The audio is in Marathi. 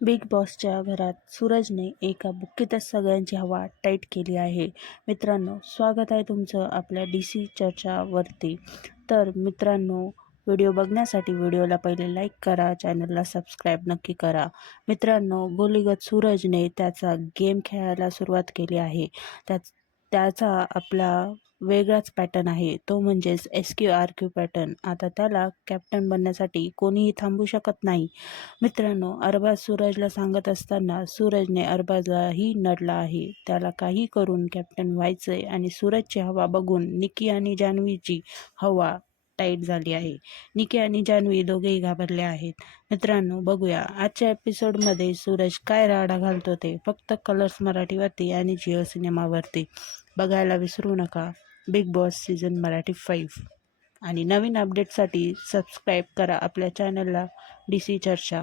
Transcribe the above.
बिग बॉसच्या घरात सूरजने एका बुक्कीतच सगळ्यांची हवा टाईट केली आहे. मित्रांनो, स्वागत आहे तुमचं आपल्या DC चर्चावरती. तर मित्रांनो, व्हिडिओ बघण्यासाठी व्हिडिओला पहिले लाईक करा, चॅनलला सबस्क्राईब नक्की करा. मित्रांनो, गोलीगत सूरजने त्याचा गेम खेळायला सुरुवात केली आहे. त्याचा आपला वेगळाच पॅटर्न आहे, तो म्हणजेच SQRQ पॅटर्न. आता त्याला कॅप्टन बनण्यासाठी कोणीही थांबू शकत नाही. मित्रांनो, अरबाज सूरजला सांगत असताना सूरजने अरबाजलाही नडला आहे. त्याला काही करून कॅप्टन व्हायचंय आणि सूरजची हवा बघून निकी आणि जान्हवीची हवा टाईट झाली आहे. निकी आणि जान्हवी दोघेही घाबरले आहेत. मित्रांनो, बघूया आजच्या एपिसोडमध्ये सूरज काय राडा घालतो ते फक्त कलर्स मराठीवरती आणि जिओ सिनेमावरती. बघायला विसरू नका. बिग बॉस सीझन मराठी 5 आणि नवीन अपडेटसाठी सबस्क्राईब करा आपल्या चॅनलला DC चर्चा.